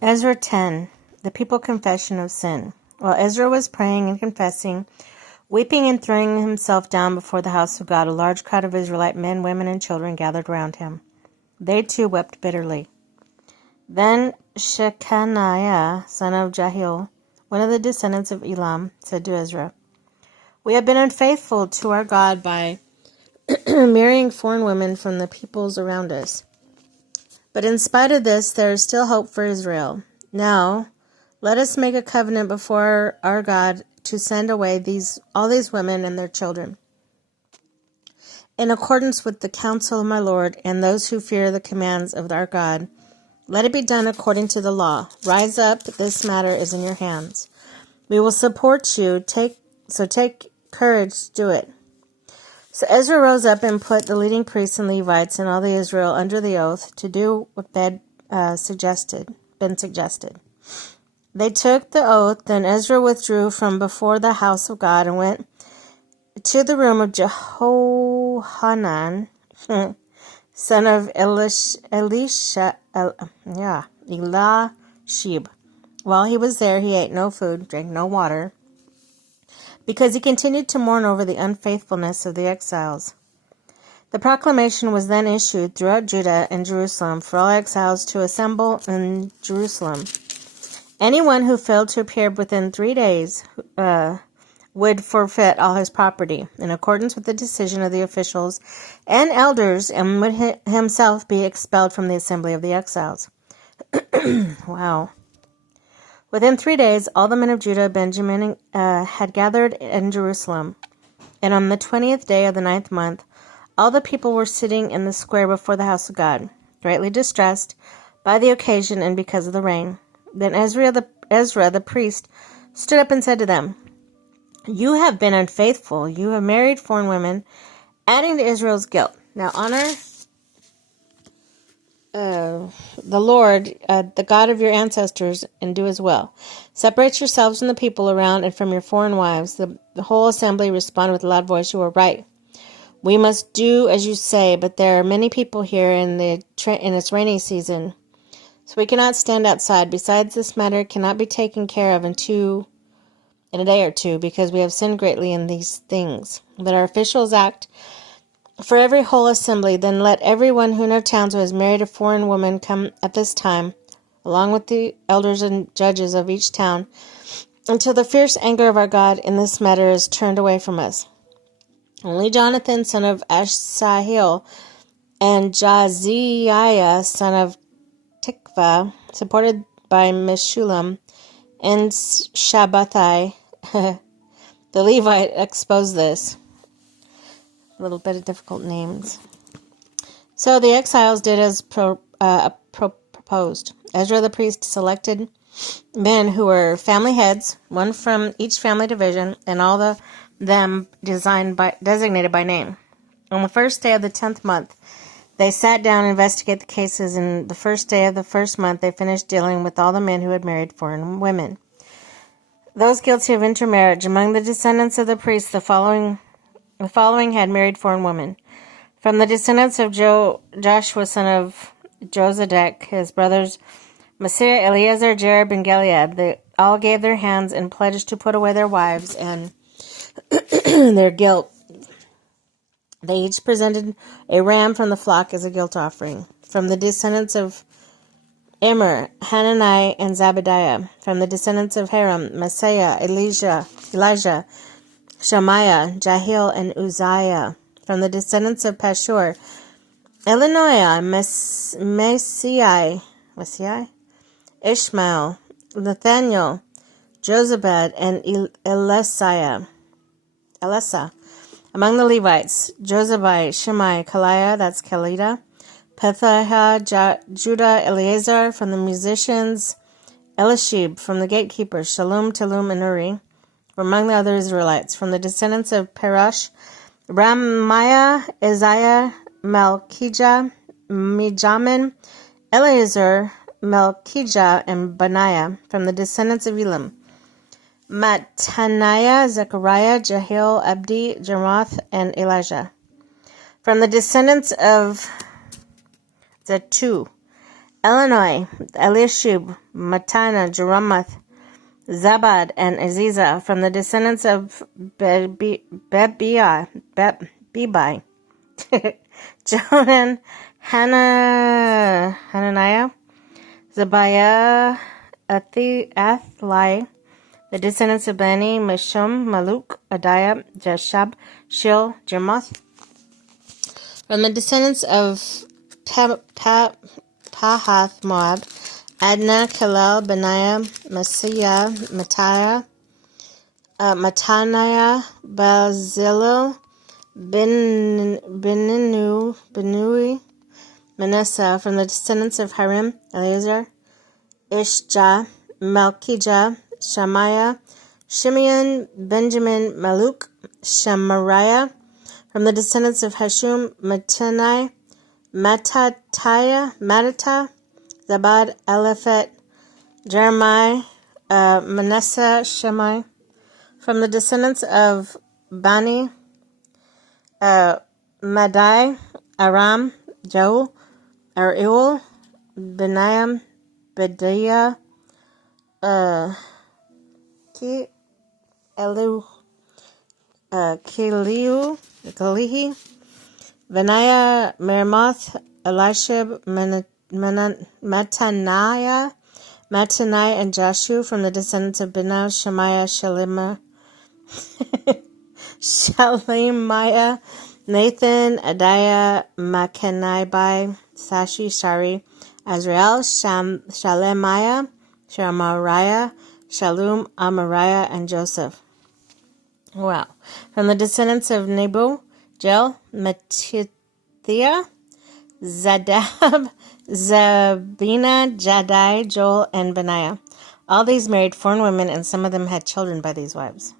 Ezra 10, the people confession of sin. While Ezra was praying and confessing, weeping and throwing himself down before the house of God, a large crowd of Israelite men, women, and children gathered around him. They too wept bitterly. Then Shechaniah, son of Jahiel, one of the descendants of Elam, said to Ezra, "We have been unfaithful to our God by marrying foreign women from the peoples around us. But in spite of this, there is still hope for Israel. Now, let us make a covenant before our God to send away all these women and their children, in accordance with the counsel of my Lord and those who fear the commands of our God. Let it be done according to the law. Rise up, this matter is in your hands. We will support you. Take courage to do it." So Ezra rose up and put the leading priests and Levites and all the Israel under the oath to do what had been suggested. They took the oath. Then Ezra withdrew from before the house of God and went to the room of Jehohanan, son of Eliashib. While he was there, he ate no food, drank no water, because he continued to mourn over the unfaithfulness of the exiles. The proclamation was then issued throughout Judah and Jerusalem for all exiles to assemble in Jerusalem. Anyone who failed to appear within 3 days would forfeit all his property, in accordance with the decision of the officials and elders, and would himself be expelled from the assembly of the exiles. Wow. Within 3 days, all the men of Judah and Benjamin had gathered in Jerusalem. And on the 20th day of the 9th month, all the people were sitting in the square before the house of God, greatly distressed by the occasion and because of the rain. Then Ezra the priest stood up and said to them, "You have been unfaithful. You have married foreign women, adding to Israel's guilt. Now honor the Lord, the God of your ancestors, and do as well. Separate yourselves from the people around and from your foreign wives." The whole assembly responded with a loud voice, "You are right. We must do as you say, but there are many people here in its rainy season, so we cannot stand outside. Besides, this matter cannot be taken care of in a day or two, because we have sinned greatly in these things. Let our officials act for every whole assembly. Then let everyone who in our towns who has married a foreign woman come at this time, along with the elders and judges of each town, until the fierce anger of our God in this matter is turned away from us." Only Jonathan, son of Asahel, and Jaziah, son of Tikva, supported by Meshullam and Shabbatai, the Levite, exposed this. A little bit of difficult names. So the exiles did as proposed. Ezra the priest selected men who were family heads, one from each family division, and all of them designated by name. On the first day of the 10th month, they sat down and investigated the cases, and the first day of the first month they finished dealing with all the men who had married foreign women. Those guilty of intermarriage among the descendants of the priests, the following had married foreign women. From the descendants of Joshua, son of Josedek, his brothers Messiah, Eleazar, Jerib, and Gilead, they all gave their hands and pledged to put away their wives and their guilt. They each presented a ram from the flock as a guilt offering. From the descendants of Immer, Hanani, and Zabadiah. From the descendants of Haram, Messiah, Elijah, Shemaiah, Jahiel, and Uzziah. From the descendants of Pashur, Elinoiah, Messiah, Ishmael, Nathaniel, Josabad, and Elasa. Among the Levites, Josabai, Shemai, Kaliah, that's Kelida, Pethahiah, Judah, Eleazar. From the musicians, Elishib. From the gatekeepers, Shalom, Telum, and Uri. From among the other Israelites, from the descendants of Parash, Ramiah, Isaiah, Malchijah, Mijamin, Eleazar, Malchijah, and Benaiah. From the descendants of Elam, Mattaniah, Zechariah, Jehiel, Abdi, Jeremoth, and Elijah. From the descendants of Zetu, Elonoi, Elishub, Matana, Jeremoth, Zabad, and Aziza. From the descendants of Bebai, Jonan, Hananiah, Zabiah, Athli, the descendants of Bani, Meshum, Maluk, Adiah, Jeshab, Shil, Jermoth. From the descendants of Pahath Moab, Adna, Kalel, Benaiah, Messiah, Mataniah, Bazilil, Benui, Manasseh. From the descendants of Harim, Eleazar, Ishjah, Malkijah, Shemaiah, Shimeon, Benjamin, Maluk, Shemariah. From the descendants of Hashum, Mattai, Mattata, Zabad, Eliphet, Jeremiah, Manasseh, Shemai. From the descendants of Bani, Madai, Aram, Jehu, Ariel, Benaiah, Bediah, Kalihi, Benaiah, Meremoth, Elishib, Mattaniah, and Jashu. From the descendants of Benah, Shemaiah, Shalemiah, Nathan, Adiah, Makanibai, Sashi, Shari, Azrael, Shalemiah, Shamariah, Shalom, Amariah, and Joseph. Wow. From the descendants of Nebu, Jel, Mattithiah, Zadab, Zabina, Jadai, Joel, and Benaiah. All these married foreign women, and some of them had children by these wives.